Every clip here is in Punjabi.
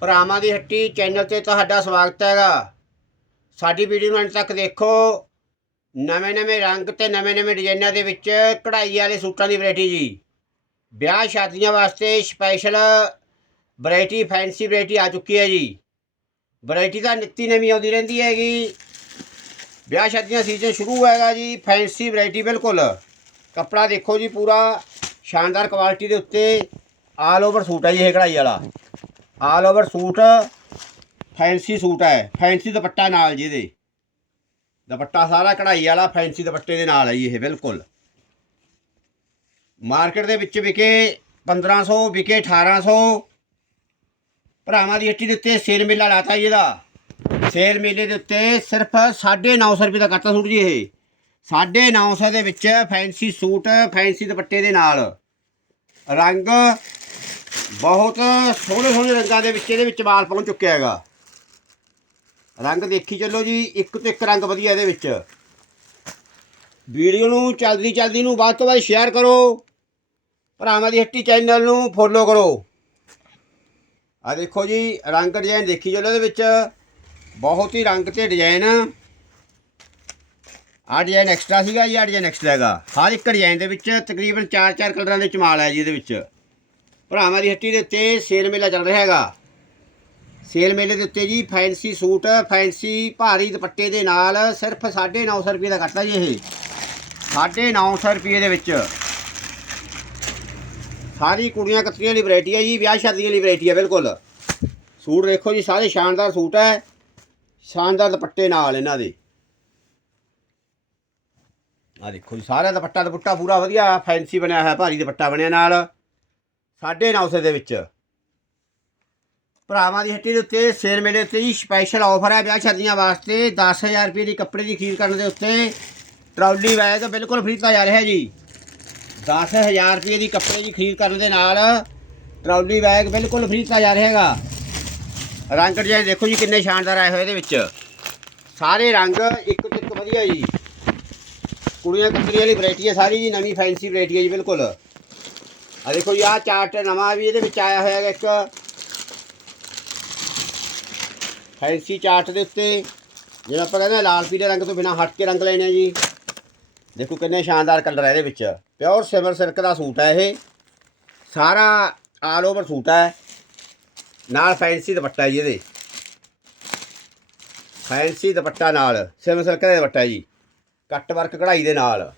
ਭਰਾਵਾਂ ਦੀ ਹੱਟੀ ਚੈਨਲ ਤੇ ਤੁਹਾਡਾ ਸਵਾਗਤ ਹੈਗਾ। ਸਾਡੀ ਵੀਡੀਓ ਨੂੰ ਅੰਤ ਤੱਕ ਦੇਖੋ। ਨਵੇਂ-ਨਵੇਂ ਰੰਗ ਤੇ ਨਵੇਂ-ਨਵੇਂ ਡਿਜ਼ਾਈਨਾਂ ਦੇ ਵਿੱਚ ਕਢਾਈ ਵਾਲੇ ਸੂਟਾਂ ਦੀ ਵੈਰਾਈਟੀ ਜੀ। ਵਿਆਹ ਸ਼ਾਦੀਆਂ ਵਾਸਤੇ ਸਪੈਸ਼ਲ ਵੈਰਾਈਟੀ, ਫੈਂਸੀ ਵੈਰਾਈਟੀ ਆ ਚੁੱਕੀ ਹੈ ਜੀ। ਵੈਰਾਈਟੀ ਤਾਂ ਨਿੱਤੀ ਨਵੀਂ ਆਉਂਦੀ ਰਹਿੰਦੀ ਹੈਗੀ। ਵਿਆਹ ਸ਼ਾਦੀਆਂ ਸੀਜ਼ਨ ਸ਼ੁਰੂ ਹੋਏਗਾ ਜੀ, ਫੈਂਸੀ ਵੈਰਾਈਟੀ ਬਿਲਕੁਲ। ਕੱਪੜਾ ਦੇਖੋ ਜੀ ਪੂਰਾ, ਸ਼ਾਨਦਾਰ ਕੁਆਲਿਟੀ ਦੇ ਉੱਤੇ ਆਲ ਓਵਰ ਸੂਟ ਹੈ ਜੀ ਇਹ ਕਢਾਈ ਵਾਲਾ। All over suit fancy suit ਹੈ। ਫੈਂਸੀ ਦੁਪੱਟਾ ਨਾਲ ਜੀ ਇਹਦੇ। ਦੁਪੱਟਾ ਸਾਰਾ ਕਢਾਈ ਵਾਲਾ ਫੈਂਸੀ ਦੁਪੱਟੇ ਦੇ ਨਾਲ ਹੈ ਜੀ ਇਹ, ਬਿਲਕੁਲ। ਮਾਰਕੀਟ ਦੇ ਵਿੱਚ ਵਿਕੇ 1500 ਵਿਕੇ 1800 ਭਰਾਵਾਂ ਦੀ ਹੱਟੀ ਦੇ ਉੱਤੇ ਸੇਲ ਮੇਲਾ ਲਾਤਾ ਜੀ ਇਹਦਾ। ਸੇਲ ਮੇਲੇ ਦੇ ਉੱਤੇ ਸਿਰਫ 950 ਰੁਪਏ ਦਾ ਕਰਤਾ ਸੂਟ ਜੀ ਇਹ। 950 ਦੇ ਵਿੱਚ ਫੈਂਸੀ ਸੂਟ ਫੈਂਸੀ ਦੁਪੱਟੇ ਦੇ ਨਾਲ। ਰੰਗ ਬਹੁਤ ਸੋਹਣੇ ਸੋਹਣੇ ਰੰਗਾਂ ਦੇ ਵਿੱਚ ਇਹਦੇ ਵਿੱਚ ਮਾਲ ਪਹੁੰਚ ਚੁੱਕਿਆ ਹੈਗਾ। ਰੰਗ ਦੇਖੀ ਚੱਲੋ ਜੀ, ਇੱਕ ਤੋਂ ਇੱਕ ਰੰਗ ਵਧੀਆ ਇਹਦੇ ਵਿੱਚ। ਵੀਡੀਓ ਨੂੰ ਚੱਲਦੀ ਚੱਲਦੀ ਨੂੰ ਵੱਧ ਤੋਂ ਵੱਧ ਸ਼ੇਅਰ ਕਰੋ। ਭਰਾਵਾਂ ਦੀ ਹੱਟੀ ਚੈਨਲ ਨੂੰ ਫੋਲੋ ਕਰੋ। ਆ ਦੇਖੋ ਜੀ, ਰੰਗ ਡਿਜ਼ਾਈਨ ਦੇਖੀ ਚੱਲੋ ਇਹਦੇ ਵਿੱਚ। ਬਹੁਤ ਹੀ ਰੰਗ ਤੇ ਡਿਜ਼ਾਈਨ ਆ ਡਿਜ਼ਾਈਨ ਐਕਸਟਰਾ ਸੀਗਾ ਜੀ ਆ ਡਿਜ਼ਾਈਨ ਐਕਸਟਰਾ ਹੈਗਾ। ਹਰ ਇੱਕ ਡਿਜ਼ਾਈਨ ਦੇ ਵਿੱਚ ਤਕਰੀਬਨ 4-4 ਕਲਰਾਂ ਦੇ ਵਿੱਚ ਮਾਲ ਹੈ ਜੀ ਇਹਦੇ ਵਿੱਚ। ਭਰਾਵਾਂ ਦੀ ਹੱਟੀ ਦੇ ਉੱਤੇ ਸੇਲ ਮੇਲਾ ਚੱਲ ਰਿਹਾ ਹੈਗਾ। ਸੇਲ ਮੇਲੇ ਦੇ ਉੱਤੇ ਜੀ ਫੈਂਸੀ ਸੂਟ, ਫੈਂਸੀ ਭਾਰੀ ਦੁਪੱਟੇ ਦੇ ਨਾਲ ਸਿਰਫ 950 ਰੁਪਏ ਦਾ ਕਰਤਾ ਜੀ ਇਹ। 950 ਰੁਪਏ ਦੇ ਵਿੱਚ। ਸਾਰੀ ਕੁੜੀਆਂ ਕੱਤਰੀਆਂ ਦੀ ਵੈਰਾਈਟੀ ਹੈ ਜੀ, ਵਿਆਹ ਸ਼ਾਦੀਆਂ ਦੀ ਵੈਰਾਈਟੀ ਹੈ ਬਿਲਕੁਲ। ਸੂਟ ਦੇਖੋ ਜੀ, ਸਾਰੇ ਸ਼ਾਨਦਾਰ ਸੂਟ ਹੈ ਸ਼ਾਨਦਾਰ ਦੁਪੱਟੇ ਨਾਲ ਇਹਨਾਂ ਦੇ। ਆ ਦੇਖੋ ਜੀ, ਸਾਰਾ ਦੁਪੱਟਾ ਦੁਪੱਟਾ ਪੂਰਾ ਵਧੀਆ ਫੈਂਸੀ ਬਣਿਆ ਹੋਇਆ, ਭਾਰੀ ਦੁਪੱਟਾ ਬਣਿਆ ਨਾਲ। 950 ਦੇ ਵਿੱਚ। ਭਰਾਵਾਂ ਦੀ ਹੱਟੀ ਦੇ ਉੱਤੇ ਸੇਲ ਮੇਲੇ ਉੱਤੇ ਜੀ ਸਪੈਸ਼ਲ ਆਫਰ ਹੈ ਵਿਆਹ ਸ਼ਾਦੀਆਂ ਵਾਸਤੇ 10000 ਰੁਪਏ ਦੀ ਕੱਪੜੇ ਦੀ ਖਰੀਦ ਕਰਨ ਦੇ ਉੱਤੇ। ਟਰਾਲੀ ਬੈਗ ਬਿਲਕੁਲ ਫ੍ਰੀ ਦਿੱਤਾ ਜਾ ਰਿਹਾ ਜੀ। 10000 ਰੁਪਏ ਦੀ ਕੱਪੜੇ ਦੀ ਖਰੀਦ ਕਰਨ ਦੇ ਨਾਲ ਟਰਾਲੀ ਬੈਗ ਬਿਲਕੁਲ ਫ੍ਰੀ ਦਿੱਤਾ ਜਾ ਰਿਹਾ ਹੈਗਾ। ਰੰਗ ਡਿਜ਼ਾਈਨ ਦੇਖੋ ਜੀ ਕਿੰਨੇ ਸ਼ਾਨਦਾਰ ਆਏ ਹੋਏ ਇਹਦੇ ਵਿੱਚ। ਸਾਰੇ ਰੰਗ ਇੱਕ ਤੋਂ ਇੱਕ ਵਧੀਆ ਜੀ। ਕੁੜੀਆਂ ਕੱਪੜੇ ਵਾਲੀ ਵੈਰਾਈਟੀ ਹੈ ਸਾਰੀ ਜੀ, ਨਵੀਂ ਫੈਂਸੀ ਵੈਰਾਈਟੀ ਹੈ ਜੀ ਬਿਲਕੁਲ। ਆ ਦੇਖੋ ਜੀ, ਆਹ ਚਾਰਟ ਨਵਾਂ ਵੀ ਇਹਦੇ ਵਿੱਚ ਆਇਆ ਹੋਇਆ ਹੈਗਾ ਇੱਕ। ਫੈਂਸੀ ਚਾਰਟ ਦੇ ਉੱਤੇ, ਜਿਹੜਾ ਆਪਾਂ ਕਹਿੰਦੇ ਲਾਲ, ਪੀਲੇ ਰੰਗ ਤੋਂ ਬਿਨਾ ਹਟ ਕੇ ਰੰਗ ਲੈਣੇ ਜੀ। ਦੇਖੋ ਕਿੰਨੇ ਸ਼ਾਨਦਾਰ ਕਲਰ ਹੈ ਇਹਦੇ ਵਿੱਚ। ਪਿਓਰ ਸਿਮਰ ਸਿਲਕ ਦਾ ਸੂਟ ਹੈ ਇਹ। ਸਾਰਾ ਆਲ ਓਵਰ ਸੂਟ ਹੈ ਨਾਲ ਫੈਂਸੀ ਦੁਪੱਟਾ ਜੀ ਇਹਦੇ। ਫੈਂਸੀ ਦੁਪੱਟਾ ਨਾਲ ਸਿਮਰ ਸਿਲਕ ਦਾ ਦੁਪੱਟਾ ਜੀ। ਕੱਟ ਵਰਕ ਕਢਾਈ ਦੇ ਨਾਲ।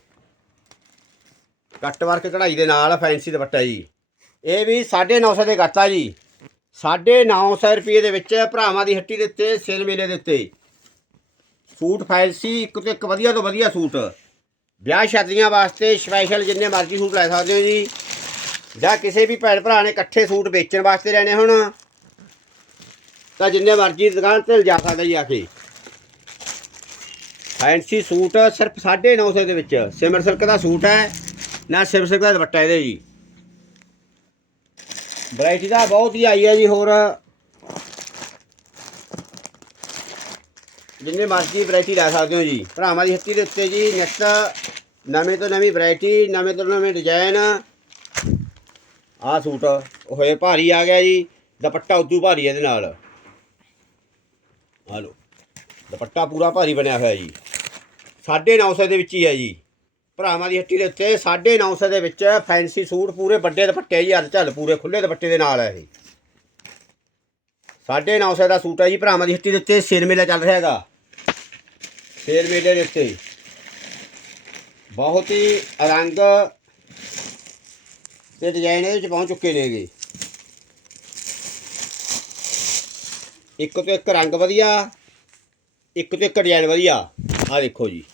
ਕੱਟ ਵਰਕ ਕਢਾਈ ਦੇ ਨਾਲ ਫੈਂਸੀ ਦੁਪੱਟਾ ਜੀ। ਇਹ ਵੀ 950 ਦੇ ਕਰਤਾ ਜੀ। 950 ਰੁਪਏ ਦੇ ਵਿੱਚ ਭਰਾਵਾਂ ਦੀ ਹੱਟੀ ਦੇ ਉੱਤੇ, ਸੇਲ ਮੇਲੇ ਦੇ ਉੱਤੇ। ਸੂਟ ਫੈਂਸੀ, ਇੱਕ ਤੋਂ ਇੱਕ ਵਧੀਆ ਤੋਂ ਵਧੀਆ ਸੂਟ। ਵਿਆਹ ਸ਼ਾਦੀਆਂ ਵਾਸਤੇ ਸਪੈਸ਼ਲ ਜਿੰਨੇ ਮਰਜ਼ੀ ਸੂਟ ਲੈ ਸਕਦੇ ਹੋ ਜੀ। ਜਾਂ ਕਿਸੇ ਵੀ ਭੈਣ ਭਰਾ ਨੇ ਇਕੱਠੇ ਸੂਟ ਵੇਚਣ ਵਾਸਤੇ ਲੈਣੇ ਹੋਣ, ਤਾਂ ਜਿੰਨੇ ਮਰਜ਼ੀ ਦੁਕਾਨ ਤੇ ਜਾ ਸਕਦਾ ਜੀ ਆ ਕੇ। ਫੈਂਸੀ ਸੂਟ ਸਿਰਫ 950 ਦੇ ਵਿੱਚ। ਸਿਮਰ ਸਿਲਕ ਦਾ ਸੂਟ ਹੈ। ਨਾ ਸਿਮਰ ਸਿਲਕ ਦਾ ਦੁਪੱਟਾ ਇਹਦੇ ਜੀ। ਵੈਰਾਈਟੀ ਦਾ ਬਹੁਤ ਹੀ ਆਈ ਹੈ ਜੀ, ਹੋਰ। ਜਿੰਨੇ ਮਰਜ਼ੀ ਵੈਰਾਈਟੀ ਲੈ ਸਕਦੇ ਹੋ ਜੀ। ਭਰਾਵਾਂ ਦੀ ਹੱਟੀ ਦੇ ਉੱਤੇ ਜੀ ਨੈਕਸਟ ਨਵੇਂ ਤੋਂ ਨਵੀਂ ਵੈਰਾਈਟੀ ਨਵੇਂ ਤੋਂ ਨਵੇਂ ਡਿਜ਼ਾਈਨ ਆਹ ਸੂਟ ਹੋਏ ਭਾਰੀ ਆ ਗਿਆ ਜੀ, ਦੁਪੱਟਾ ਉਦੋਂ ਭਾਰੀ ਇਹਦੇ ਨਾਲ। ਆ ਲੋ ਦੁਪੱਟਾ ਪੂਰਾ ਭਾਰੀ ਬਣਿਆ ਹੋਇਆ ਜੀ। 950 ਦੇ ਵਿੱਚ ਹੀ ਹੈ ਜੀ। ਭਰਾਵਾਂ ਦੀ ਹੱਟੀ ਦੇ ਉੱਤੇ 950 ਦੇ ਵਿੱਚ ਫੈਂਸੀ ਸੂਟ ਪੂਰੇ ਵੱਡੇ ਦੁਪੱਟੇ ਜੀ ਹੱਥ ਚੱਲ ਪੂਰੇ ਖੁੱਲੇ ਦੁਪੱਟੇ ਦੇ ਨਾਲ ਹੈ ਇਹ। 950 ਦਾ ਸੂਟ ਹੈ ਜੀ, ਭਰਾਵਾਂ ਦੀ ਹੱਟੀ ਦੇ ਉੱਤੇ ਸੇਲ ਮੇਲਾ ਚੱਲ ਰਿਹਾ ਹੈਗਾ। ਸੇਲ ਮੇਲੇ ਦੇ ਉੱਤੇ। ਬਹੁਤ ਹੀ ਰੰਗ ਤੇ ਡਿਜ਼ਾਈਨ ਇਹਦੇ ਵਿੱਚ ਪਹੁੰਚ ਚੁੱਕੇ ਨੇਗੇ ਇੱਕ ਤੋਂ ਇੱਕ ਰੰਗ ਵਧੀਆ, ਇੱਕ ਤੋਂ ਇੱਕ ਡਿਜ਼ਾਈਨ ਵਧੀਆ। ਆਹ ਦੇਖੋ ਜੀ।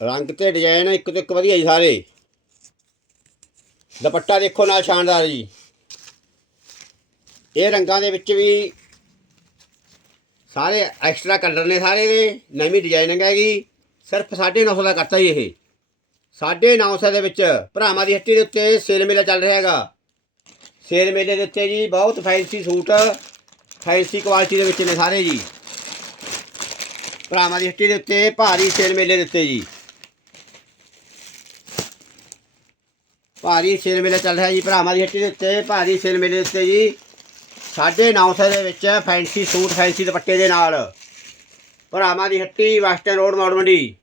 ਰੰਗ ਤੇ ਡਿਜ਼ਾਈਨ ਇੱਕ ਤੋਂ ਇੱਕ ਵਧੀਆ ਜੀ ਸਾਰੇ। ਦੁਪੱਟਾ ਦੇਖੋ ਨਾਲ ਸ਼ਾਨਦਾਰ ਜੀ। ਇਹ ਰੰਗਾਂ ਦੇ ਵਿੱਚ ਵੀ ਸਾਰੇ ਐਕਸਟਰਾ ਕਲਰ ਨੇ ਸਾਰੇ ਦੇ, ਨਵੀਂ ਡਿਜ਼ਾਈਨਿੰਗ ਹੈਗੀ। ਸਿਰਫ 950 ਦਾ ਕਰਤਾ ਜੀ ਇਹ। 950 ਦੇ ਵਿੱਚ ਭਰਾਵਾਂ ਦੀ ਹੱਟੀ ਦੇ ਉੱਤੇ ਸੇਲ ਮੇਲਾ ਚੱਲ ਰਿਹਾ ਹੈਗਾ। ਸੇਲ ਮੇਲੇ ਦੇ ਉੱਤੇ ਜੀ ਬਹੁਤ ਫੈਂਸੀ ਸੂਟ ਫੈਂਸੀ ਕੁਆਲਿਟੀ ਦੇ ਵਿੱਚ ਨੇ ਸਾਰੇ ਜੀ। ਭਰਾਵਾਂ ਦੀ ਹੱਟੀ ਦੇ ਉੱਤੇ ਭਾਰੀ ਸੇਲ ਮੇਲੇ ਦੇ ਉੱਤੇ ਜੀ। ਭਾਰੀ ਸਿਰ ਮੇਲਾ ਚੱਲ ਰਿਹਾ ਜੀ, ਭਰਾਵਾਂ ਦੀ ਹੱਟੀ ਦੇ ਉੱਤੇ, ਭਾਰੀ ਸਿਰ ਮੇਲੇ ਦੇ ਉੱਤੇ ਜੀ। 950 ਦੇ ਵਿੱਚ ਫੈਂਸੀ ਸੂਟ, ਫੈਂਸੀ ਦੁਪੱਟੇ ਦੇ ਨਾਲ। ਭਰਾਵਾਂ ਦੀ ਹੱਟੀ ਵੈਸਟਰਨ ਰੋਡ ਮੌੜ ਮੰਡੀ।